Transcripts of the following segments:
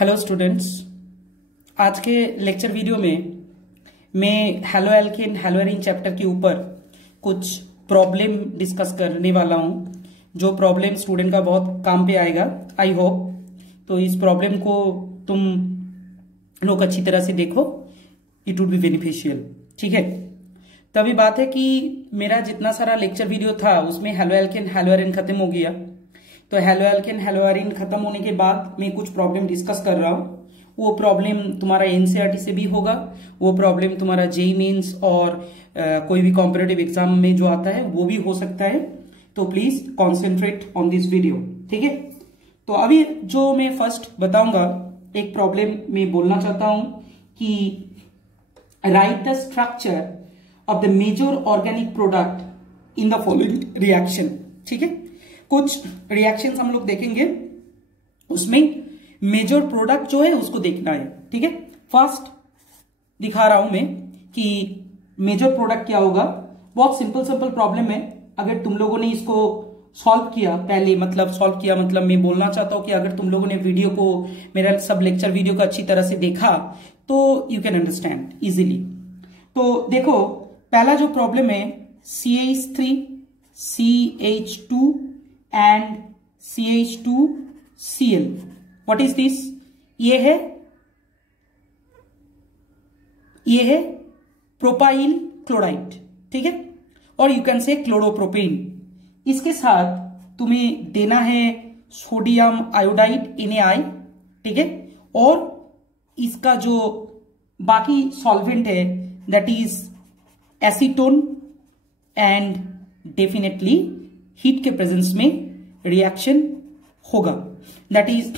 Hello students, आज के lecture video में मैं halo alkane hello arene chapter के ऊपर कुछ प्रॉब्लम डिस्कस करने वाला हूं, जो प्रॉब्लम स्टूडेंट का बहुत काम पे आएगा। आई होप तो इस प्रॉब्लम को तुम लोग अच्छी तरह से देखो, इट वुड बी बेनिफिशियल। ठीक है, तो अभी बात है कि मेरा जितना सारा लेक्चर वीडियो था उसमें हेलो एल्केन हेलो एरीन खत्म हो गया। तो हेलो एल्केन हेलो एरीन खत्म होने के बाद मैं कुछ प्रॉब्लम डिस्कस कर रहा हूँ। वो प्रॉब्लम तुम्हारा एनसीईआरटी से भी होगा, वो प्रॉब्लम तुम्हारा जेईई मेंस और कोई भी कॉम्पिटिटिव एग्जाम में जो आता है वो भी हो सकता है। तो please concentrate on this video. ठीक है, तो अभी जो मैं फर्स्ट बताऊंगा, एक प्रॉब्लम में बोलना चाहता हूं कि write the structure of the major organic product in the following reaction. ठीक है, कुछ रिएक्शंस हम लोग देखेंगे, उसमें मेजर प्रोडक्ट जो है उसको देखना है। ठीक है, फर्स्ट दिखा रहा हूं मैं कि मेजर प्रोडक्ट क्या होगा। बहुत सिंपल प्रॉब्लम है। अगर तुम लोगों ने इसको सॉल्व किया पहले, मतलब मैं बोलना चाहता हूं कि अगर तुम लोगों ने वीडियो को, मेरा सब लेक्चर वीडियो को अच्छी तरह से देखा तो यू कैन अंडरस्टैंड इजीली। तो देखो, पहला जो प्रॉब्लम है CH3 CH2 and CH2Cl, what is this? ये है प्रोपाइल क्लोराइड। ठीक है, और यू कैन से क्लोरोप्रोपेन। इसके साथ तुम्हें देना है सोडियम आयोडाइड NaI। ठीक है, और इसका जो बाकी सॉल्वेंट है that is acetone, and definitely heat के प्रेजेंस में रिएक्शन होगा, that is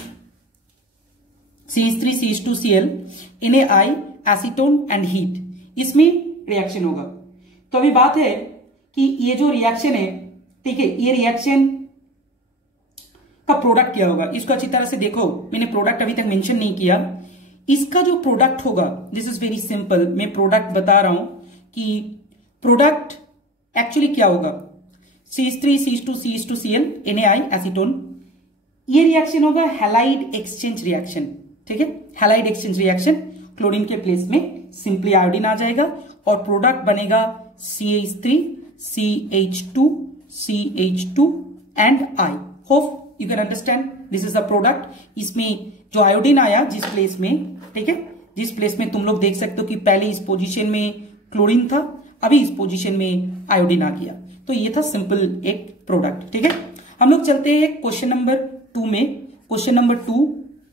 CH3 CH2Cl NaI acetone and heat, इसमें रिएक्शन होगा। तो अभी बात है कि ये जो रिएक्शन है, ठीक है, ये रिएक्शन का प्रोडक्ट क्या होगा, इसको अच्छी तरह से देखो। मैंने प्रोडक्ट अभी तक मेंशन नहीं किया। इसका जो प्रोडक्ट होगा, दिस इज वेरी सिंपल, मैं प्रोडक्ट बता रहा हूं कि प्रोडक्ट एक्चुअली क्या होगा। CH3 CH2 CH2Cl NaI acetone, ये रिएक्शन होगा हैलाइड एक्सचेंज रिएक्शन। ठीक है, हैलाइड एक्सचेंज रिएक्शन, क्लोरीन के प्लेस में सिंपली आयोडीन आ जाएगा और प्रोडक्ट बनेगा CH3 CH2 CH2 and I। Hope you can understand, this is the product. इसमें जो आयोडीन आया जिस प्लेस में, ठीक है, जिस प्लेस में तुम लोग देख सकते हो कि पहले इस पोजीशन में क्लोरीन था, अभी इस पोजीशन में आयोडीन आ गया। तो ये था सिंपल एक प्रोडक्ट। ठीक है, हम लोग चलते हैं क्वेश्चन नंबर 2 में। क्वेश्चन नंबर 2,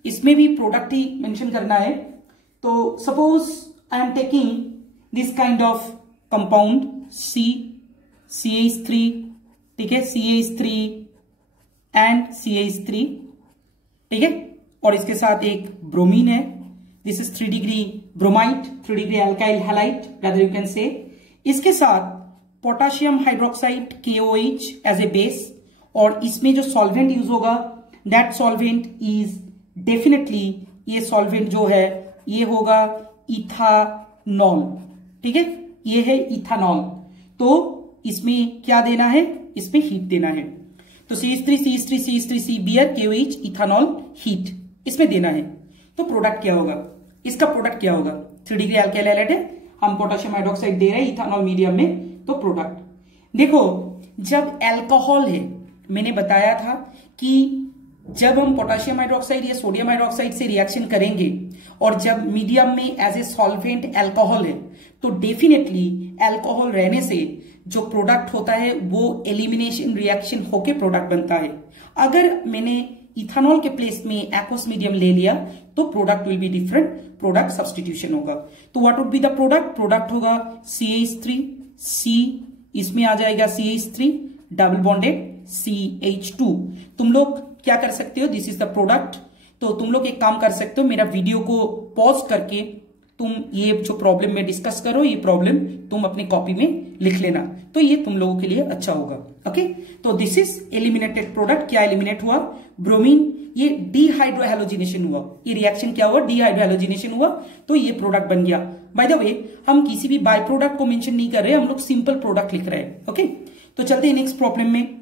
इसमें भी प्रोडक्ट ही मेंशन करना है। तो suppose I am taking this kind of compound CH3, ठीक है, CH3 एंड CH3, ठीक है, और इसके साथ एक ब्रोमीन है, this is 3 degree bromide, 3 degree alkyl halide rather you can say. इसके साथ potassium hydroxide KOH as a base, और इसमें जो सॉल्वेंट यूज होगा दैट सॉल्वेंट इज डेफिनेटली, ये सॉल्वेंट जो है ये होगा इथानॉल। ठीक है, ये है इथानॉल। तो इसमें क्या देना है, इसमें हीट देना है। तो CH3 beer KOH ethanol heat, इसमें देना है। तो प्रोडक्ट क्या होगा, इसका प्रोडक्ट क्या होगा, 3 डिग्री एल्काइल हैलाइड है, हम पोटाशियम हाइड्रोक्साइड दे रहे हैं इथानॉल मीडियम में। तो प्रोडक्ट देखो, जब अल्कोहल है, मैंने बताया था कि जब हम पोटेशियम हाइड्रोक्साइड या सोडियम हाइड्रोक्साइड से रिएक्शन करेंगे और जब मीडियम में एज ए सॉल्वेंट अल्कोहल है, तो डेफिनेटली अल्कोहल रहने से जो प्रोडक्ट होता है वो एलिमिनेशन रिएक्शन होके प्रोडक्ट बनता है। अगर मैंने इथानॉल के प्लेस में एक्वस मीडियम ले लिया तो product will be different, product substitution होगा। तो what would be the product, product होगा CH3 C, इसमें आ जाएगा CH3 डबल बॉन्डेड CH2। तुम लोग क्या कर सकते हो, दिस इज द प्रोडक्ट। तो तुम लोग एक काम कर सकते हो, मेरा वीडियो को पॉज करके तुम ये जो प्रॉब्लम में डिस्कस करो, ये प्रॉब्लम तुम अपनी कॉपी में लिख लेना, तो ये तुम लोगों के लिए अच्छा होगा। ओके, तो दिस इज एलिमिनेटेड प्रोडक्ट। क्या एलिमिनेट हुआ, ब्रोमीन, ये डीहाइड्रोहैलोजिनेशन हुआ। ये रिएक्शन क्या हुआ, डीहाइड्रोहैलोजिनेशन हुआ, तो ये प्रोडक्ट बन गया। बाय द वे, हम किसी भी बाय प्रोडक्ट को मेंशन नहीं कर रहे, हम लोग सिंपल प्रोडक्ट लिख रहे हैं। ओके, तो चलते हैं नेक्स्ट प्रॉब्लम में।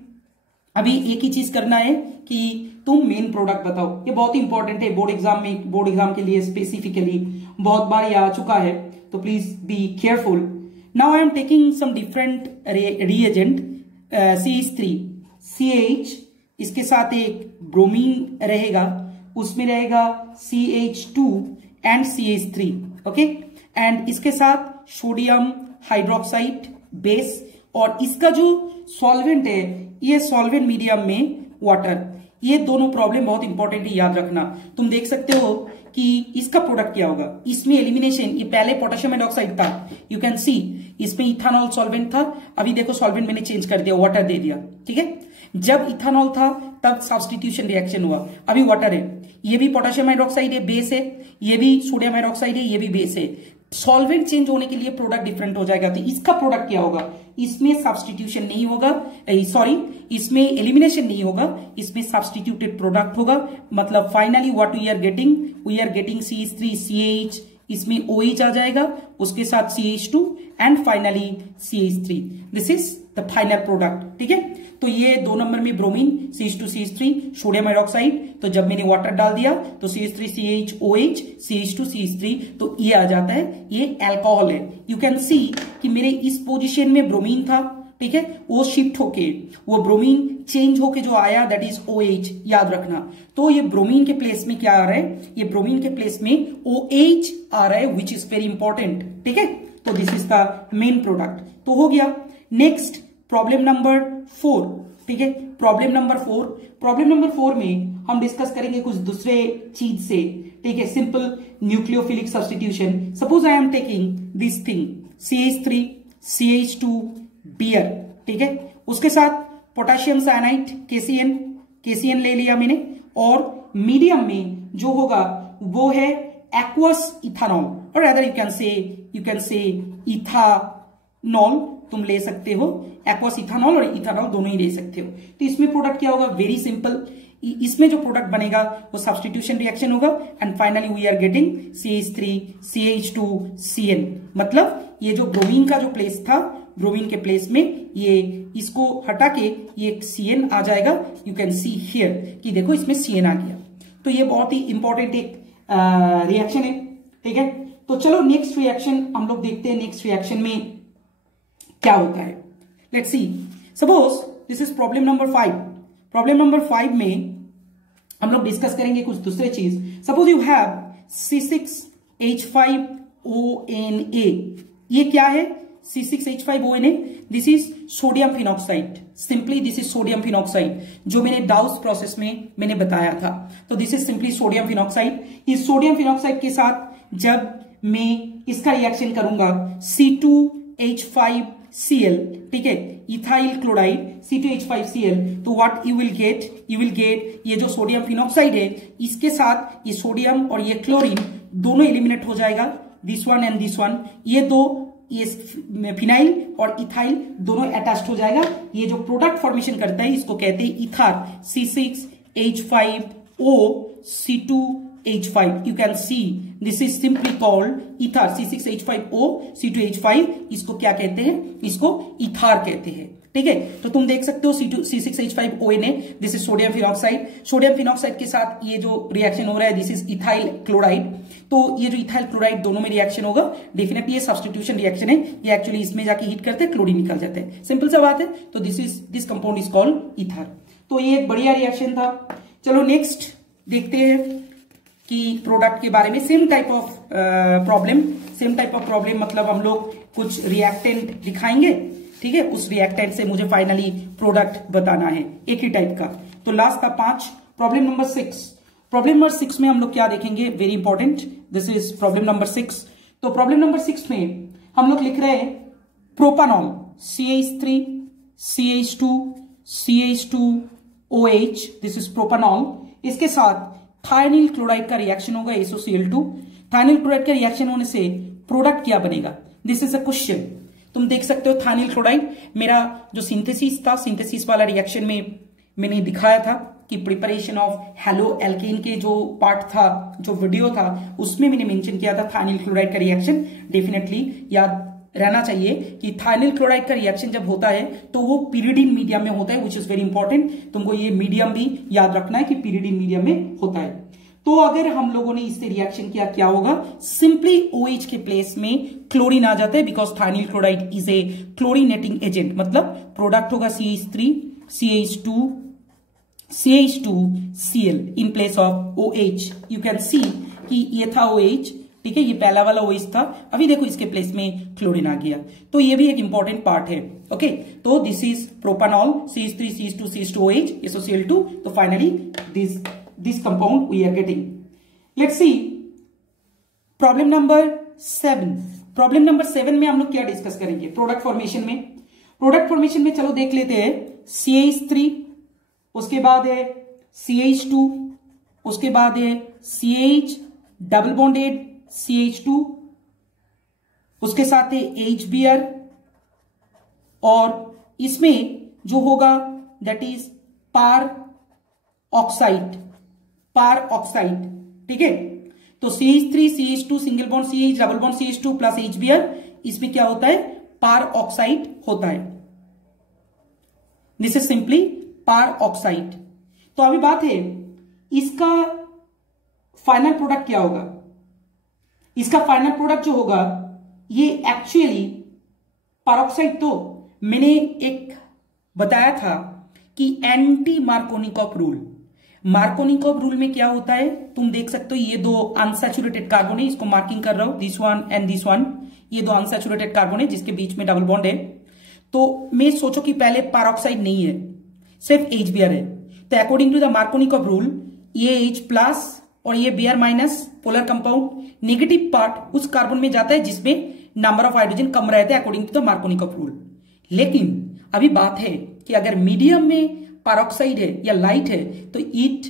अभी एक ही चीज करना है कि तुम मेन प्रोडक्ट बताओ। ये बहुत इंपॉर्टेंट है बोर्ड एग्जाम में, बोर्ड एग्जाम के लिए स्पेसिफिकली बहुत बार ये आ चुका है, तो please be careful. Now I am taking some different reagent, CH3 CH, इसके साथ एक ब्रोमीन रहेगा, उसमें रहेगा CH2 and CH3, okay, and इसके साथ सोडियम हाइड्रोक्साइड बेस, और इसका जो सॉल्वेंट है ये सॉल्वेंट मीडियम में वाटर। ये दोनों प्रॉब्लम बहुत इंपॉर्टेंट है, याद रखना। तुम देख सकते हो कि इसका प्रोडक्ट क्या होगा, इसमें एलिमिनेशन, ये पहले पोटेशियम हाइड्रोक्साइड था, यू कैन सी इसमें इथानॉल सॉल्वेंट था, अभी देखो सॉल्वेंट मैंने चेंज कर दिया, वाटर दे दिया, ठीक है। जब इथानॉल था तब सब्स्टिट्यूशन रिएक्शन हुआ, अभी वाटर है, ये भी पोटेशियम हाइड्रोक्साइड है, बेस है, ये भी सोडियम हाइड्रोक्साइड है, ये भी बेस है। सॉल्वेंट चेंज होने के लिए प्रोडक्ट डिफरेंट हो जाएगा, तो इसका प्रोडक्ट क्या होगा, इसमें सब्स्टिट्यूशन नहीं होगा, सॉरी इसमें एलिमिनेशन नहीं होगा, इसमें सब्स्टिट्यूटेड प्रोडक्ट होगा। मतलब finally what we are getting CH3CH, इसमें OH आ जाएगा, उसके साथ CH2 and finally CH3, this is the final product, ठीक है। तो ये 2 नंबर में ब्रोमीन CH2CH3 सोडियम हाइड्रोक्साइड, तो जब मैंने वाटर डाल दिया तो CH3CHOH CH2CH3, तो ये आ जाता है, ये अल्कोहल है। यू कैन सी कि मेरे इस पोजीशन में ब्रोमीन था, ठीक है, वो शिफ्ट होके, वो ब्रोमीन चेंज होके जो आया दैट इज OH, याद रखना। तो ये ब्रोमीन के प्लेस में क्या आ रहा है, ये ब्रोमीन के प्लेस में OH आ रहा है, विच इज वेरी इंपॉर्टेंट, ठीक है। तो this is the main product, तो हो गया। नेक्स्ट प्रॉब्लम नंबर 4, ठीक है, प्रॉब्लम नंबर 4 में हम डिस्कस करेंगे कुछ दूसरे चीज से, ठीक है, simple nucleophilic substitution. Suppose I am taking this thing CH3 CH2 Br, ठीक है, उसके साथ पोटेशियम साइनाइड KCN ले लिया मैंने, और मीडियम में जो होगा वो है एक्वस इथानॉल, और अदर यू कैन से इथानॉल, तुम ले सकते हो, एक्वस इथानॉल और इथानॉल दोनों ही ले सकते हो। तो इसमें प्रोडक्ट क्या होगा, वेरी सिंपल, इसमें जो प्रोडक्ट बनेगा वो सब्स्टिट्यूशन रिएक्शन होगा, and finally we are getting CH3 CH2 CN। मतलब ये जो ब्रोमीन का जो प्लेस था, ब्रोमीन के प्लेस में ये इसको हटा के ये CN आ जाएगा, यू कैन सी हियर कि देखो इसमें CN आ गया। तो ये बहुत ही इंपॉर्टेंट एक रिएक्शन है, ठीक है। तो चलो नेक्स्ट रिएक्शन हम लोग देखते हैं, नेक्स्ट रिएक्शन में क्या होता है। Let's see, suppose this is problem number 5। Problem number 5 में हम लोग डिस्कस करेंगे कुछ दूसरे चीज। सपोज यू हैव C6H5ONA, ये क्या है, C6H5ONA, this is sodium phenoxide, simply this is sodium phenoxide, जो मैंने डाउस प्रोसेस में मैंने बताया था। तो this is simply sodium phenoxide. इस सोडियम फिनॉक्साइड के साथ जब मैं इसका रिएक्शन करूंगा C2H5Cl, ठीक है, इथाइल क्लोराइड C2H5Cl, तो व्हाट यू विल गेट ये जो सोडियम फिनॉक्साइड है, इसके साथ ये सोडियम और ये क्लोरीन दोनों एलिमिनेट हो जाएगा, this one and this one, ये दो, ये फिनाइल और इथाइल दोनों अटैच्ड हो जाएगा। ये जो प्रोडक्ट फॉर्मेशन करता है इसको कहते हैं इथार, C6H5O C2H5, you can see this is simply called ether, C6H5O C2H5, इसको क्या कहते हैं, इसको इथार कहते हैं, ठीक है। तो तुम देख सकते हो C6H5ONA, this is sodium phenoxide, sodium phenoxide के साथ ये जो रिएक्शन हो रहा है दिस इज इथाइल क्लोराइड। तो ये जो इथाइल क्लोराइड दोनों में रिएक्शन होगा, डेफिनेटली ये सब्स्टिट्यूशन रिएक्शन है, ये एक्चुअली इसमें जाके हीट करते हैं, क्लोरीन निकल जाते हैं, सिंपल सा बात है। तो this compound is called ether. तो ये एक बढ़िया रिएक्शन था। चलो नेक्स्ट देखते हैं कि प्रोडक्ट के बारे में, सेम टाइप ऑफ प्रॉब्लम, मतलब हम लोग कुछ रिएक्टेंट दिखाएंगे, ठीक है, उस रिएक्टेंट से मुझे फाइनली प्रोडक्ट बताना है, एक ही टाइप का। तो लास्ट था 5, प्रॉब्लम नंबर 6। प्रॉब्लम नंबर 6 में हम लोग क्या देखेंगे, very important, this is problem number 6। तो प्रॉब्लम नंबर 6 में हम लोग लिख रहे हैं प्रोपानॉल CH3 CH2 CH2OH, this is प्रोपानॉल, इसके साथ थायनिल क्लोराइड का रिएक्शन होगा SOCl2। थायनिल क्लोराइड के रिएक्शन होने से प्रोडक्ट क्या बनेगा, दिस इज अ क्वेश्चन। तुम देख सकते हो थायनिल क्लोराइड, मेरा जो सिंथेसिस था, सिंथेसिस वाला रिएक्शन में मैंने दिखाया था कि प्रिपरेशन ऑफ हेलो एल्केन के जो पार्ट था, जो वीडियो था, उसमें मैंने मेंशन किया था थायनिल क्लोराइड का रिएक्शन डेफिनेटली याद रहना चाहिए कि थाइनिल क्लोराइड का रिएक्शन जब होता है तो वो पिरिडीन मीडियम में होता है, विच इज वेरी इंपॉर्टेंट। तुमको ये मीडियम भी याद रखना है कि पिरिडीन मीडियम में होता है। तो अगर हम लोगों ने इससे रिएक्शन किया, क्या होगा, सिंपली OH के प्लेस में क्लोरीन आ जाता है, because thionyl chloride is a chlorinating agent. मतलब प्रोडक्ट होगा CH3 CH2 CH2Cl in place of OH। You can see कि ये था OH, ठीक है, ये पहला वाला OH था, अभी देखो इसके प्लेस में क्लोरीन आ गया। तो ये भी एक इंपॉर्टेंट पार्ट है। ओके, तो this is propanol CH3 CH2 CH2OH SOCl2। तो finally this compound we are getting. Let's see problem number 7। Problem number 7 में हम लोग क्या डिस्कस करेंगे, प्रोडक्ट फॉर्मेशन में। प्रोडक्ट फॉर्मेशन में चलो देख लेते हैं, CH3, उसके बाद है CH2, उसके बाद है CH डबल बॉन्डेड CH2, उसके साथ है HBr, और इसमें जो होगा दैट इज पार ऑक्साइड, ठीक है। तो CH3 CH2 single bond CH double bond CH2 plus HBr, इसमें क्या होता है, पार ऑक्साइड होता है। This is simply peroxide. तो अभी बात है इसका फाइनल प्रोडक्ट क्या होगा। इसका फाइनल प्रोडक्ट जो होगा ये एक्चुअली पारऑक्साइड, तो मैंने एक बताया था कि anti Markovnikov rule, Markovnikov rule में क्या होता है, तुम देख सकते हो ये दो अनसैचुरेटेड कार्बन है, इसको मार्किंग कर रहा हूं, this one and this one, ये दो अनसैचुरेटेड कार्बन है जिसके बीच में डबल बॉन्ड है। तो मैं सोचो कि पहले पारऑक्साइड नहीं है, सिर्फ HBr है, तो according to the Markovnikov rule ये H प्लस और ये Br minus polar compound, negative part उस कार्बन में जाता है जिसमें नंबर ऑफ हाइड्रोजन कम रहते हैं according to the Markovnikov rule. लेकिन अभी बात है कि अगर मीडियम में पारऑक्साइड है या लाइट है तो it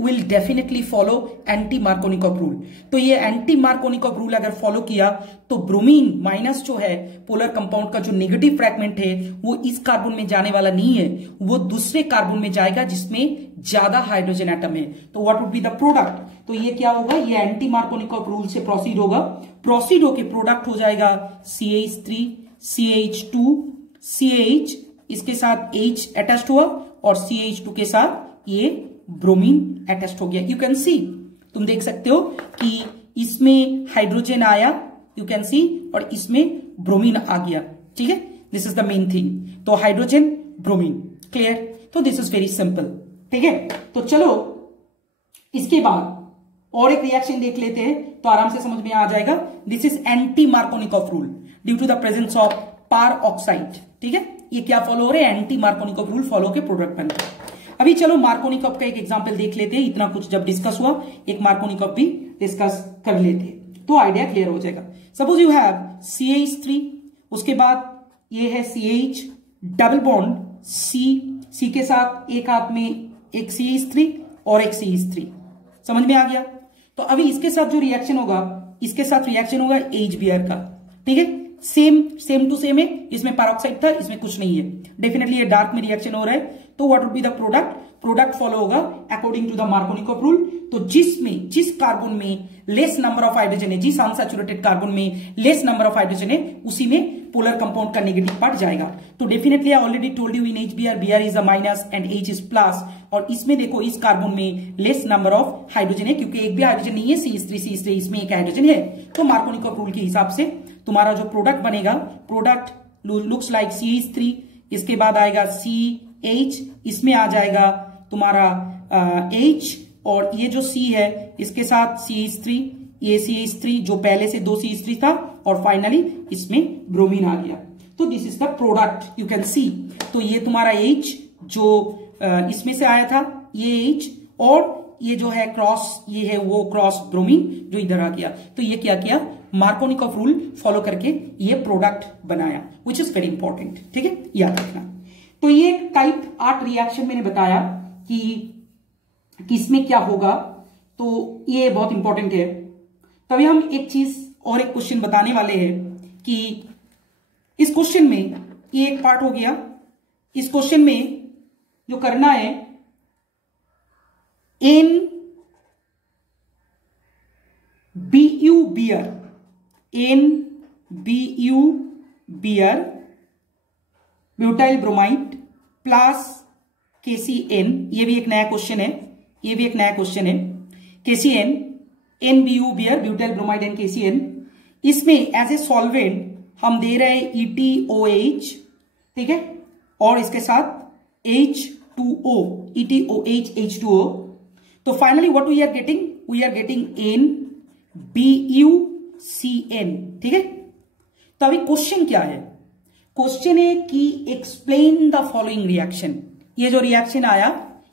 will definitely follow anti Markovnikov rule. तो ये एंटी मार्कोनिकॉफ रूल अगर फॉलो किया तो ब्रोमीन माइनस जो है पोलर कंपाउंड का जो नेगेटिव फ्रैगमेंट है वो इस कार्बन में जाने वाला नहीं है, वो दूसरे कार्बन में जाएगा जिसमें ज्यादा हाइड्रोजन एटम है। तो what would be the product, तो ये क्या होगा, ये एंटी मार्कोनिकॉफ रूल से प्रोसीड होगा, प्रोसीड होके प्रोडक्ट हो जाएगा CH3 CH2 CH, इसके साथ H अटैच्ड हुआ और CH2 के साथ ये ब्रोमीन अटैच्ड हो गया। यू कैन सी, तुम देख सकते हो कि इसमें हाइड्रोजन आया, यू कैन सी, और इसमें ब्रोमीन आ गया, ठीक है। This is the main thing, तो हाइड्रोजन ब्रोमीन, क्लियर। तो दिस इज वेरी सिंपल, ठीक है। तो चलो इसके बाद और एक रिएक्शन देख लेते हैं तो आराम से समझ में आ जाएगा। This is anti Markovnikov rule due to the presence of peroxide, ठीक है। ये क्या फॉलो हो रहे हैं, एंटी मार्कोनिकॉफ रूल फॉलो के प्रोडक्ट बनते हैं। अभी चलो मार्कोनिकॉफ का एक एग्जांपल देख लेते हैं, इतना कुछ जब डिस्कस हुआ एक मार्कोनिकॉफ भी डिस्कस कर लेते हैं तो आइडिया क्लियर हो जाएगा। सपोज यू हैव CH3, उसके बाद ये है CH डबल बॉन्ड C के साथ एक हाथ में एक CH3 और एक CH3, समझ में आ गया। तो अभी इसके साथ जो रिएक्शन होगा, इसके साथ रिएक्शन होगा HBr का, ठीक है, सेम टू सेम है, इसमें पैरोक्साइड था, इसमें कुछ नहीं है, डेफिनेटली ये डार्क में रिएक्शन हो रहा है। तो what would be the product follow होगा according to the Markovnikov rule. तो जिस कार्बन में लेस नंबर ऑफ हाइड्रोजन है, जिस अनसैचुरेटेड कार्बन में लेस नंबर ऑफ हाइड्रोजन है, उसी में पोलर कंपाउंड का नेगेटिव पार्ट जाएगा। तो definitely I already told you in HBr, Br is a minus and H is plus, और इसमें देखो इस कार्बन में लेस नंबर ऑफ हाइड्रोजन है क्योंकि एक भी हाइड्रोजन नहीं है, CH3 इसमें एक हाइड्रोजन है। तो मार्कोनिकॉफ रूल के हिसाब से तुम्हारा जो प्रोडक्ट बनेगा, प्रोडक्ट लुक्स लाइक CH3, इसके बाद आएगा CH, इसमें आ जाएगा तुम्हारा H, और ये जो C है इसके साथ CH3, ये CH3 जो पहले से 2 CH3 था, और फाइनली इसमें ब्रोमीन आ गया। तो this is the product, you can सी। तो ये तुम्हारा H जो इसमें से आया था, ये H, और ये जो है क्रॉस, ये है वो क्रॉस ब्रोमीन जो इधर आ गया। तो ये क्या किया, मार्कोनिकॉफ रूल फॉलो करके ये प्रोडक्ट बनाया, विच इज वेरी इंपॉर्टेंट, ठीक है, याद रखना। तो ये टाइप 8 रिएक्शन मैंने बताया कि किसमें क्या होगा, तो ये बहुत इंपॉर्टेंट है। तभी हम एक चीज और एक क्वेश्चन बताने वाले हैं कि इस क्वेश्चन में ये एक पार्ट हो गया, इस क्वेश्चन में जो करना है, NBu Br Br butyl bromide plus KCN, ये भी एक नया क्वेश्चन है, ये भी एक नया क्वेश्चन है। KCN, NBU Br butyl bromide and KCN, इसमें एज ए सॉल्वेंट हम दे रहे हैं ETOH, ठीक है, और इसके साथ H2O, ETOH H2O। तो finally what we are getting NBUCN, ठीक है। तो अभी क्वेश्चन क्या है? क्वेश्चन है कि एक्सप्लेन द फॉलोइंग रिएक्शन। ये जो रिएक्शन आया,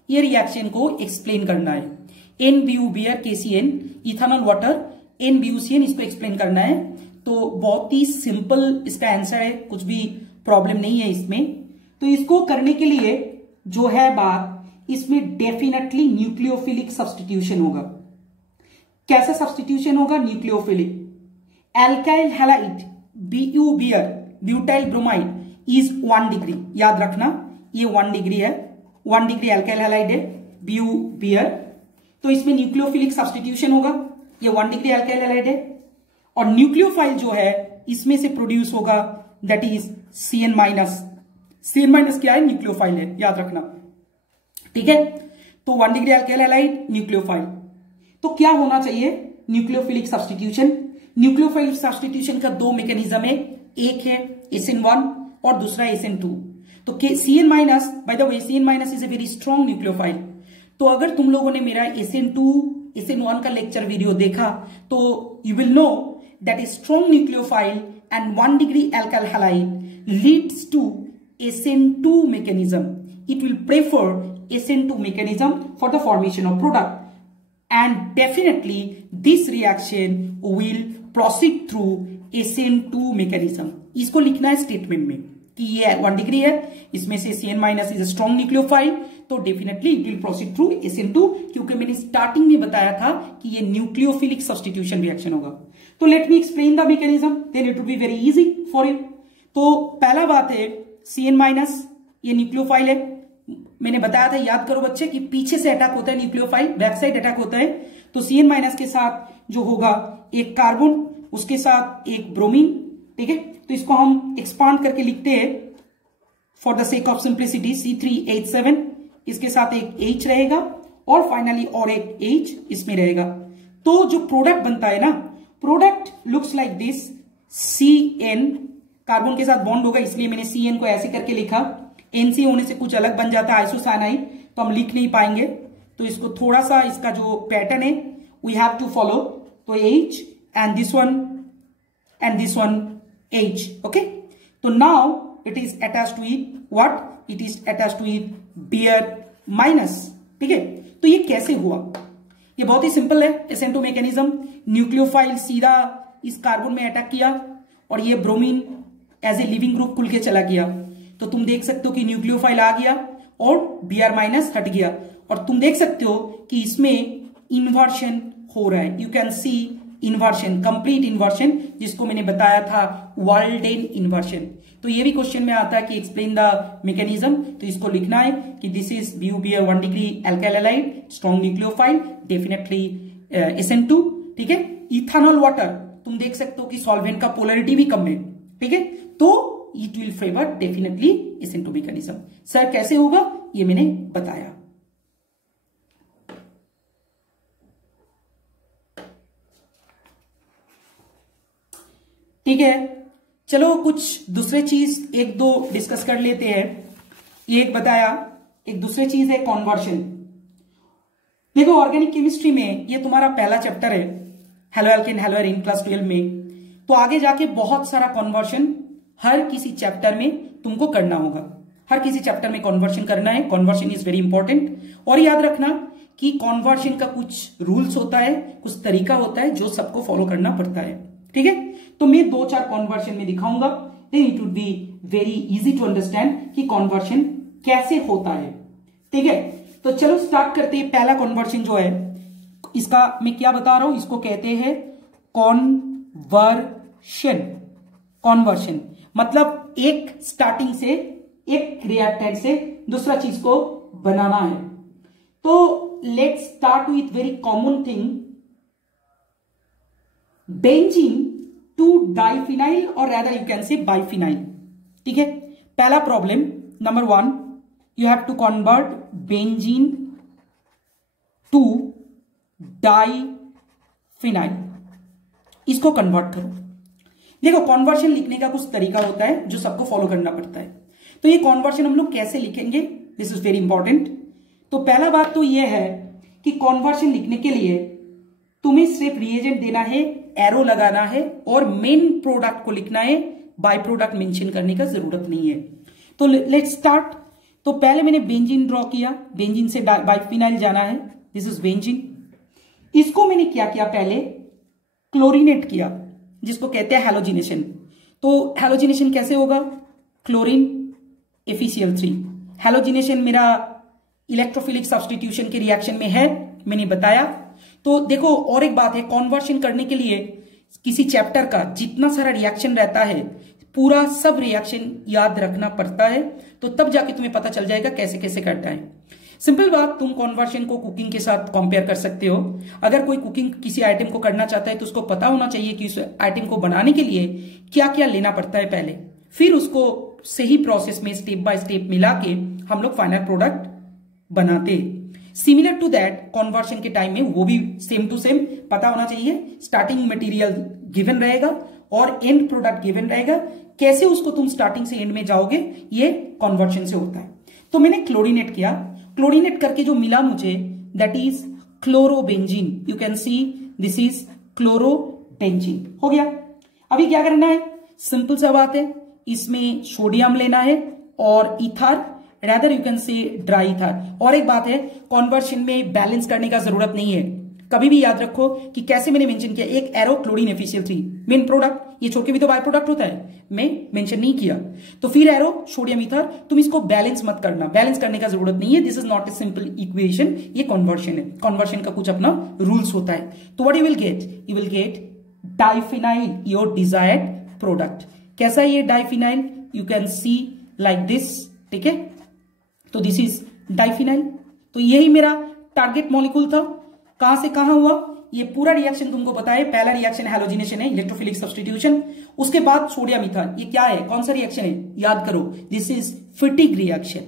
ये रिएक्शन को एक्सप्लेन करना है। NBU Br KCN ethanol water NBUCN, इसको एक्सप्लेन करना है। तो बहुत ही सिंपल इसका आंसर है, कुछ भी प्रॉब्लम नहीं है इसमें। तो इसको करने के लिए जो है बात, इसमें डेफिनेटली न्यूक्लियोफिलिक सब्स्टिट्यूशन होगा। कैसे सब्स्टिट्यूशन होगा? Nucleophilic. Alkyl halide BU Br butyl bromide is 1 degree, याद रखना ये 1 डिग्री है, 1 डिग्री एल्काइल हैलाइड है BU बियर। तो इसमें न्यूक्लियोफिलिक सब्स्टिट्यूशन होगा, ये 1 डिग्री एल्काइल हैलाइड है। और न्यूक्लियोफाइल जो है इसमें से प्रोड्यूस होगा, that is CN minus. CN minus क्या है? न्यूक्लियोफाइल है, याद रखना, ठीक है। तो 1 डिग्री एल्काइल हैलाइड न्यूक्लियोफाइल। तो क्या होना चाहिए? Nucleophilic substitution. न्यूक्लियोफाइल सब्स्टिट्यूशन का 2 मैकेनिज्म है, एक है SN1 और दूसरा SN2। तो CN minus, by the way CN minus is a very strong nucleophile. तो अगर तुम लोगों ने मेरा SN2 SN1 का लेक्चर वीडियो देखा तो you will know that a strong nucleophile and 1 degree alkyl halide leads to SN2 mechanism. It will prefer SN2 mechanism for the formation of product, and definitely this reaction will proceed through SN2 mechanism. इसको लिखना है statement में कि ये 1 degree है, इसमें से CN minus is a strong nucleophile, तो definitely it will proceed through SN2, क्योंकि मैंने स्टार्टिंग में बताया था कि ये न्यूक्लियोफिलिक सब्स्टिट्यूशन रिएक्शन होगा। तो let me explain the mechanism, then it will be very easy for you. तो पहला बात है CN माइनस, ये न्यूक्लियोफाइल है। मैंने बताया था, याद करो बच्चे, कि पीछे से अटैक होता है न्यूक्लियोफाइल, बैक साइड अटैक होता है। तो CN माइनस के साथ जो होगा एक कार्बन, उसके साथ एक ब्रोमीन, ठीक है। तो इसको हम एक्सपांड करके लिखते हैं for the sake of simplicity, C3H7, इसके साथ एक H रहेगा और फाइनली और एक H इसमें रहेगा। तो जो प्रोडक्ट बनता है ना, product looks like this. CN carbon के साथ बॉन्ड होगा, इसलिए मैंने CN को ऐसे करके लिखा। NC होने से कुछ अलग बन जाता है, आइसोसाइनाइड, तो हम लिख नहीं पाएंगे। तो इसको थोड़ा सा, इसका जो पैटर्न है वी हैव टू फॉलो। तो H and this one H, okay. तो now it is attached with what? It is attached with Br minus, ठीक है। तो ये कैसे हुआ? ये बहुत ही सिंपल है, SN2 मैकेनिज्म। न्यूक्लियोफाइल सीधा इस कार्बन में अटैक किया और ये bromine as a leaving group खुल के चला गया। तो तुम देख सकते हो कि न्यूक्लियोफाइल आ गया और Br माइनस हट गया, और तुम देख सकते हो कि इसमें इन्वर्शन हो रहा है। You can C inversion, complete inversion, जिसको मैंने बताया था वाल्डेन इन्वर्शन। तो ये भी क्वेश्चन में आता है कि एक्सप्लेन द मैकेनिज्म। तो इसको लिखना है कि this is BU Br 1 degree alkyl halide strong nucleophile, definitely SN2, ठीक है। इथेनॉल वाटर, तुम देख सकते हो कि सॉल्वेंट का पोलरिटी भी कम है, ठीक है। तो it will favour definitely SN2 mechanism. Sir कैसे होगा? ये मैंने बताया। ठीक है, चलो कुछ दूसरे चीज एक दो डिस्कस कर लेते हैं। ये एक बताया, एक दूसरी चीज है कॉन्वर्शन। देखो ऑर्गेनिक केमिस्ट्री में ये तुम्हारा पहला चैप्टर है, halo alkane hello arene, class 12 में। तो आगे जाके बहुत सारा कॉन्वर्शन हर किसी चैप्टर में तुमको करना होगा, हर किसी चैप्टर में कॉन्वर्शन करना है। कॉन्वर्शन इज वेरी इंपॉर्टेंट। और याद रखना कि कॉन्वर्शन का कुछ रूल्स होता है, कुछ तरीका होता है जो सबको फॉलो करना पड़ता है, ठीक है। तो मैं 2-4 कॉन्वर्शन में दिखाऊंगा, then it would be very easy to understand कि कॉन्वर्शन कैसे होता है, ठीक है। तो चलो स्टार्ट करते हैं। पहला कॉन्वर्शन जो है, इसका मैं क्या बता रहा हूं, इसको कहते हैं कॉन्वर्शन। कॉन्वर्शन मतलब एक स्टार्टिंग से, एक रिएक्टेंट से दूसरा चीज को बनाना है। तो let's start with very common thing, benzene to to diphenyl or rather you can say biphenyl. ठीक है, पहला problem number 1, you have to convert benzene to diphenyl. इसको कन्वर्ट करो। देखो, कन्वर्शन लिखने का कुछ तरीका होता है जो सबको फॉलो करना पड़ता है। तो ये कन्वर्शन हम लोग कैसे लिखेंगे, दिस इज वेरी इंपॉर्टेंट। तो पहला बात तो ये है कि कन्वर्शन लिखने के लिए तुम्हें सिर्फ रिएजेंट देना है, एरो लगाना है और मेन प्रोडक्ट को लिखना है, बाय प्रोडक्ट मेंशन करने का जरूरत नहीं है। तो लेट्स स्टार्ट। तो पहले मैंने बेंजीन ड्रॉ किया, बेंजीन से बाइफिनाइल जाना है, दिस इज बेंजीन। इसको मैंने क्या किया, पहले क्लोरीनेट किया, जिसको कहते हैं हैलोजिनेशन। तो हैलोजिनेशन कैसे होगा, क्लोरीन FeCl3। हैलोजिनेशन मेरा इलेक्ट्रोफिलिक सब्स्टिट्यूशन के रिएक्शन में है, मैंने बताया। तो देखो, और एक बात है, कन्वर्शन करने के लिए किसी चैप्टर का जितना सारा रिएक्शन रहता है, पूरा सब रिएक्शन याद रखना पड़ता है। तो तब जाके तुम्हें पता चल जाएगा कैसे कैसे करना है। सिंपल बात, तुम कन्वर्शन को कुकिंग के साथ कंपेयर कर सकते हो। अगर कोई कुकिंग किसी आइटम को करना चाहता है तो उसको पता होना चाहिए कि उस आइटम को बनाने के लिए क्या क्या लेना पड़ता है पहले, फिर उसको सही प्रोसेस में स्टेप बाय स्टेप मिला के हम लोग फाइनल प्रोडक्ट बनाते। सिमिलर टू दैट, कन्वर्शन के टाइम में वो भी सेम टू सेम पता होना चाहिए। स्टार्टिंग मटेरियल गिवन रहेगा और एंड प्रोडक्ट गिवन रहेगा। कैसे उसको तुम स्टार्टिंग से एंड में जाओगे, ये कन्वर्शन से होता है। तो मैंने क्लोरीनेट किया, क्लोरीनेट करके जो मिला मुझे, that is chlorobenzene. You can see this is chlorobenzene. हो गया। अभी क्या करना है, सिंपल सा बात है, इसमें सोडियम लेना है और ईथर, रैदर यू कैन से ड्राई ईथर। और एक बात है, कन्वर्शन में बैलेंस करने का जरूरत नहीं है। कभी भी याद रखो कि कैसे मैंने मेंशन किया, एक arrow chlorine FeCl3 main product, ये छोड़ के भी तो बाय प्रोडक्ट होता है, मैं मेंशन नहीं किया। तो फिर एरो सोडियम ईथर, तुम इसको बैलेंस मत करना, बैलेंस करने का जरूरत नहीं है। This is not a simple equation, ये कन्वर्शन है। कन्वर्शन का कुछ अपना रूल्स होता है। तो what you will gate, you will gate diphenyl, your desired product. कैसा है ये diphenyl, you can C like this. ठीक है, तो दिस इज डाइफिनाइल। तो यही मेरा टारगेट मॉलिक्यूल था। कहां से कहां हुआ, ये पूरा रिएक्शन तुमको पता है। पहला रिएक्शन हैलोजिनेशन है, इलेक्ट्रोफिलिक सब्स्टिट्यूशन। उसके बाद सोडियम ईथर, ये क्या है, कौन सा रिएक्शन है, याद करो, दिस इज फिटिक रिएक्शन।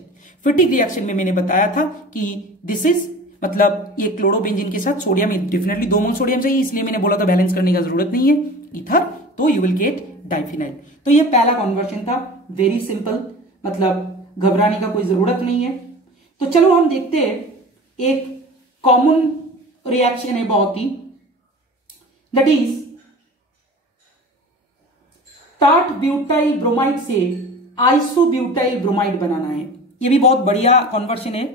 फिटिक रिएक्शन में मैंने बताया था कि दिस इज मतलब ये क्लोरोबेंजीन के साथ सोडियम, डेफिनेटली 2 मोल सोडियम चाहिए, इसलिए मैंने बोला था बैलेंस करने का जरूरत नहीं है ईथर। तो यू विल गेट डाइफिनाइल। तो ये पहला कन्वर्शन था, वेरी सिंपल, मतलब घबराने का कोई जरूरत नहीं है। तो चलो हम देखते हैं, एक कॉमन रिएक्शन है बहुत ही, that is tert butyl bromide से आइसोब्यूटाइल ब्रोमाइड बनाना है। ये भी बहुत बढ़िया कन्वर्शन है।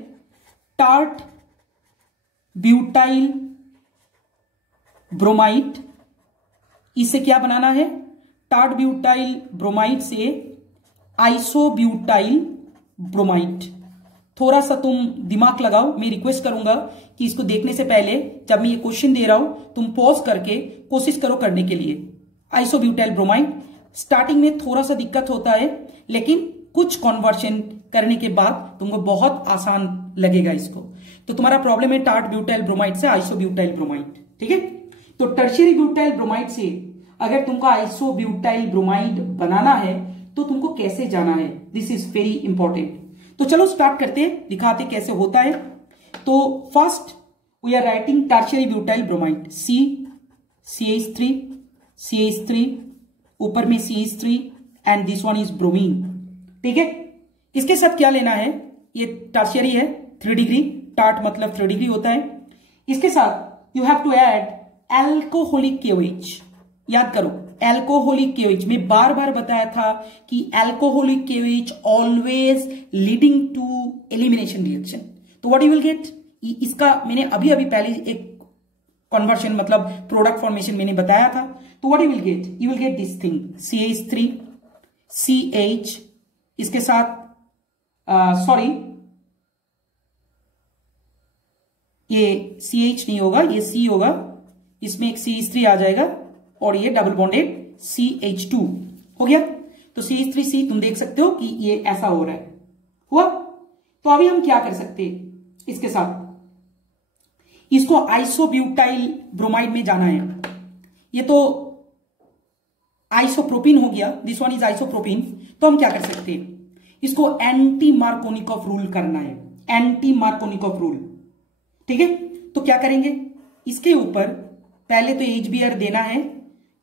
टार्ट ब्यूटाइल ब्रोमाइड, इससे क्या बनाना है, टार्ट ब्यूटाइल ब्रोमाइड से आइसोब्यूटाइल ब्रोमाइड। थोड़ा सा तुम दिमाग लगाओ, मैं रिक्वेस्ट करूंगा कि इसको देखने से पहले जब मैं ये क्वेश्चन दे रहा हूं तुम पॉज करके कोशिश करो करने के लिए। आइसोब्यूटाइल ब्रोमाइड, स्टार्टिंग में थोड़ा सा दिक्कत होता है, लेकिन कुछ कन्वर्शन करने के बाद तुमको बहुत आसान लगेगा इसको। तो तुम्हारा प्रॉब्लम है टार्ट ब्यूटाइल ब्रोमाइड से आइसोब्यूटाइल ब्रोमाइड। ठीक है, तो टर्शियरी ब्यूटाइल ब्रोमाइड से अगर तुमको आइसोब्यूटाइल ब्रोमाइड बनाना है तो तुमको कैसे जाना है, दिस इज वेरी इंपॉर्टेंट। तो चलो स्टार्ट करते हैं, दिखाते कैसे होता है। तो first we are writing tertiary butyl bromide, CH3 ऊपर में CH3 and this one is bromine. ठीक है, इसके साथ क्या लेना है, ये टर्शियरी है, 3 डिग्री, टार्ट मतलब 3 डिग्री होता है। इसके साथ you have to add alcoholic KOH। याद करो, एल्कोहोलिक KOH, मैं बार बार बताया था कि alcoholic KOH always leading to elimination reaction. तो व्हाट यू विल गेट, इसका मैंने अभी पहले एक कन्वर्शन मतलब प्रोडक्ट फॉर्मेशन मैंने बताया था। तो what you will gate, you will get this thing, CH3 CH, इसके साथ ये CH नहीं होगा, ये C होगा, इसमें एक CH3 आ जाएगा और ये डबल बॉन्डेड CH2 हो गया। तो CH3C तुम देख सकते हो कि ये ऐसा हो रहा है, हुआ। तो अभी हम क्या कर सकते हैं, इसके साथ इसको आइसोब्यूटाइल ब्रोमाइड में जाना है। ये तो आइसोप्रोपिन हो गया, दिस वन इज आइसोप्रोपिन, तो हम क्या कर सकते हैं, इसको एंटी मार्कोनिकॉफ रूल करना है, एंटी मार्कोनिकॉफ रूल। ठीक है, तो क्या करेंगे, इसके ऊपर पहले तो HBr देना है,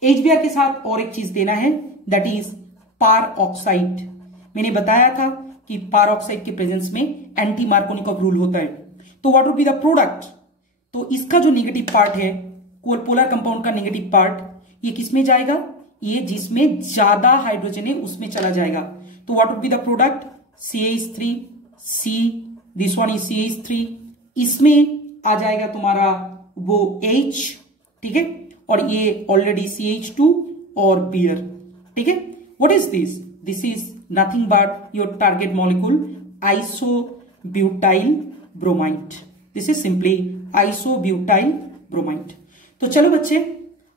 HBr के साथ और एक चीज देना है, दैट इज पार ऑक्साइड। मैंने बताया था कि पार ऑक्साइड के प्रेजेंस में एंटी मार्कोनिकॉफ रूल होता है। तो what would be the product, तो इसका जो नेगेटिव पार्ट है, पोलर कंपाउंड का नेगेटिव पार्ट, ये किसमें जाएगा, ये जिसमें ज्यादा हाइड्रोजन है उसमें चला जाएगा। तो what would be the product, CH3, C, this one is CH3, इसमें आ जाएगा तुम्हारा वो H, ठीक है, और ये ऑलरेडी CH2 और Br। ठीक है, what is this, this is nothing but your target molecule isobutyl bromide, this is simply isobutyl bromide. तो चलो बच्चे,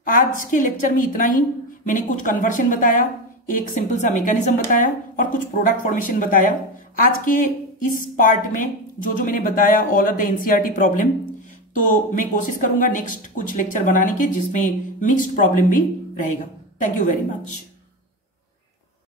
आज के लेक्चर में इतना ही। मैंने कुछ कन्वर्शन बताया, एक सिंपल सा मैकेनिज्म बताया और कुछ प्रोडक्ट फॉर्मेशन बताया। आज के इस पार्ट में जो जो मैंने बताया, all of the NCERT problem, तो मैं कोशिश करूंगा नेक्स्ट कुछ लेक्चर बनाने के जिसमें मिक्स्ड प्रॉब्लम भी रहेगा। Thank you very much.